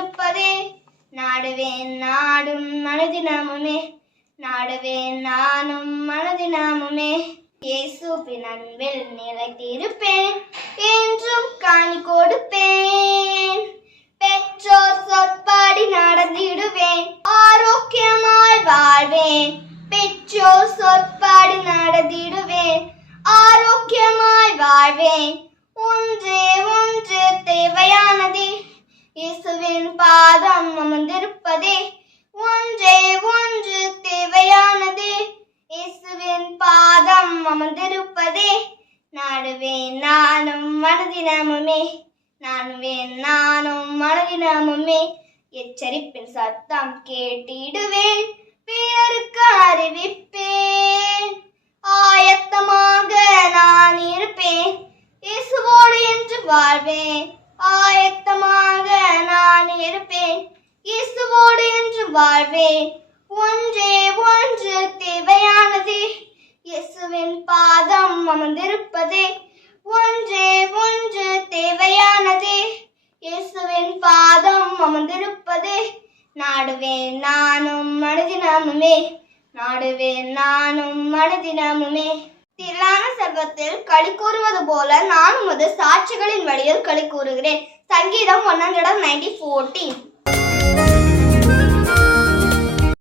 அமர்ந்திருப்பதே. நாடுவேன் நாடும் மனதினமுமே, நாடுவேன் நானும் மனதினமுமே. இயேசுவின் அன்பில் நிலைத்திருப்பேன், என்றும் காணி கொடுப்பேன். பெற்றோர் சொற்படி நடந்திடுவேன், ஆரோக்கியமாய் வாழ்வேன். பெற்றோர் சொற்படி நடந்திடுவேன், ஆரோக்கியமாய் வாழ்வேன். ஒன்றே ஒன்று தேவையானதே, இயேசுவின் பாதம் அமர்ந்திருப்பதே. ஒன்றே ஒன்று தேவையானதே, இயேசுவின் பாதம் அமர்ந்திருப்பதே. நாடுவேன் நானும் மனதினமுமே, நாடுவேன் நானும் மனதினமுமே. எச்சரிப்பின் சத்தம் கேட்டிடுவேன், பிறருக்கு அறிவிப்பேன். ஆயத்தமாக நான் இருப்பேன், இயேசுவோடு என்று வாழ்வேன். ஆயத்தமாக நான் இருப்பேன், இயேசுவோடு என்று வாழ்வேன். ஒன்றே ஒன்று தேவையானதே, இயேசுவின் பாதம் அமர்ந்திருப்பதே. ஒன்றே ஒன்று தேவையானதே, இயேசுவின் பாதம் அமர்ந்திருப்பதே. நாடுவேன் நானும் மனதினமுமே, நாடுவேன் நானும் மனதினமுமே. திரளான செல்வத்தில் களி கூறுவது போல நான் உமது சாட்சிகளின் வழியில் களி கூறுகிறேன். சங்கீதம் 119:14.